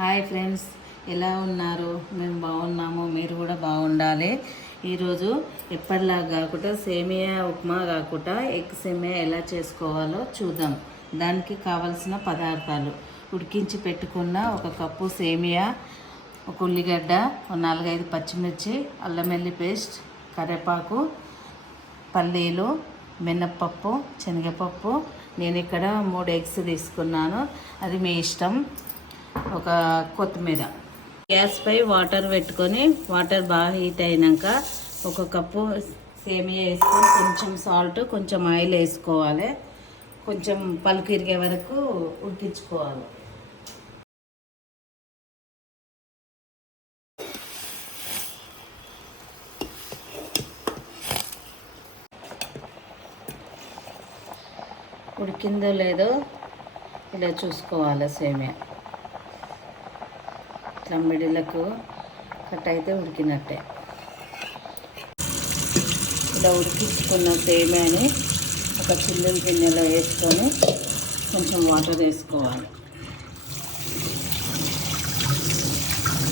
Hi friends ఎలా ఉన్నారు? మేము బాగున్నాము మీరు కూడా బాగుండాలి. ఈరోజు ఎప్పటిలా కాకుండా సేమియా ఉప్మా కాకుండా ఎగ్ సేమియా ఎలా చేసుకోవాలో చూద్దాం. దానికి కావలసిన పదార్థాలు. ఉడికించి పెట్టుకున్న ఒక కప్పు సేమియా ఒక ఉల్లిగడ్డ ఒక నాలుగైదు పచ్చిమిర్చి అల్లం వెల్లి పేస్ట్ కరివేపాకు పల్లీలు మినప్పప్పు శనగపప్పు. నేను ఇక్కడ మూడు ఎగ్స్ తీసుకున్నాను. అది మీ ఇష్టం. ఒక కొత్తిమీర. గ్యాస్పై వాటర్ పెట్టుకొని వాటర్ బాగా హీట్ అయినాక ఒక కప్పు సేమియా వేసుకొని కొంచెం సాల్ట్ కొంచెం ఆయిల్ వేసుకోవాలి. కొంచెం పలుకు ఇరిగే వరకు ఉడికించుకోవాలి. ఉడికిందో లేదో ఇలా చూసుకోవాలి సేమియా. ఇట్లా మిడిలకు కట్ అయితే ఉడికినట్టే. ఇలా ఉడికించుకున్న సేమియాని ఒక చిల్లుల గిన్నెలో వేసుకొని కొంచెం వాటర్ వేసుకోవాలి.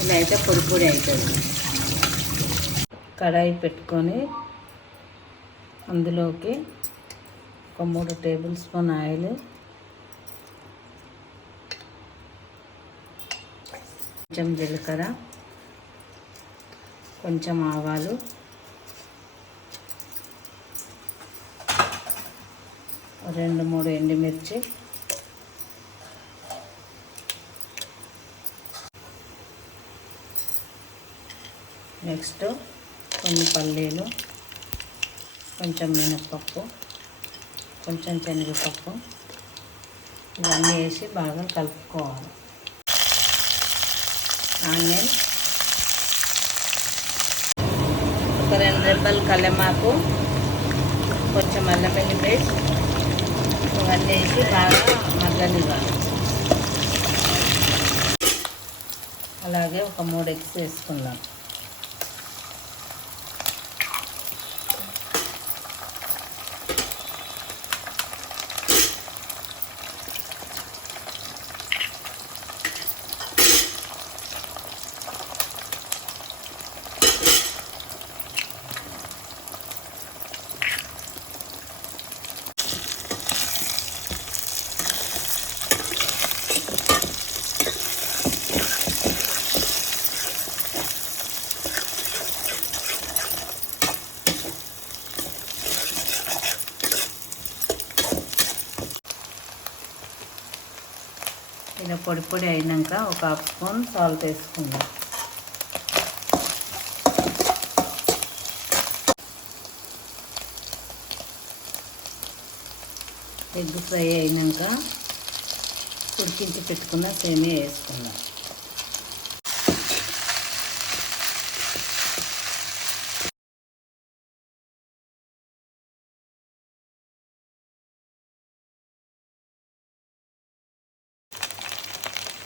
ఇలా అయితే పొడి పొడి అవుతుంది కడాయి పెట్టుకొని అందులోకి ఒక మూడు టేబుల్ స్పూన్ ఆయిల్ కొంచెం జీలకర్ర కొంచెం ఆవాలు రెండు మూడు ఎండుమిర్చి నెక్స్ట్ కొన్ని పల్లీలు కొంచెం మినప్పప్పు కొంచెం శనగపప్పు ఇవన్నీ వేసి బాగా కలుపుకోవాలి. ఆనియన్. ఒక రెండు రెబ్బలు కల్లెమాకు కొంచెం అల్లం వెల్లి పేస్ట్. ఇవన్నీ వేసి బాగా మగ్గనివ్వాలి. అలాగే ఒక మూడు ఎగ్స్ వేసుకుందాం. ఇలా పొడి పొడి అయినాక ఒక హాఫ్ స్పూన్ సాల్ట్ వేసుకుందాం ఎగ్ ఫ్రై అయినాక ఉడికించి పెట్టుకున్న సేమియా వేసుకుందాం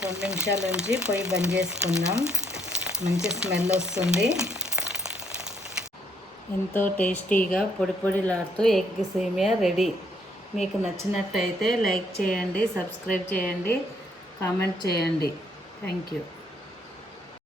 రెండు నిమిషాల నుంచి పొయ్యి బంద్ చేసుకుందాం. మంచి స్మెల్ వస్తుంది. ఎంతో టేస్టీగా పొడి పొడిలాడుతూ ఎగ్ సేమియా రెడీ. మీకు నచ్చినట్టయితే లైక్ చేయండి సబ్స్క్రైబ్ చేయండి కామెంట్ చేయండి. Thank you.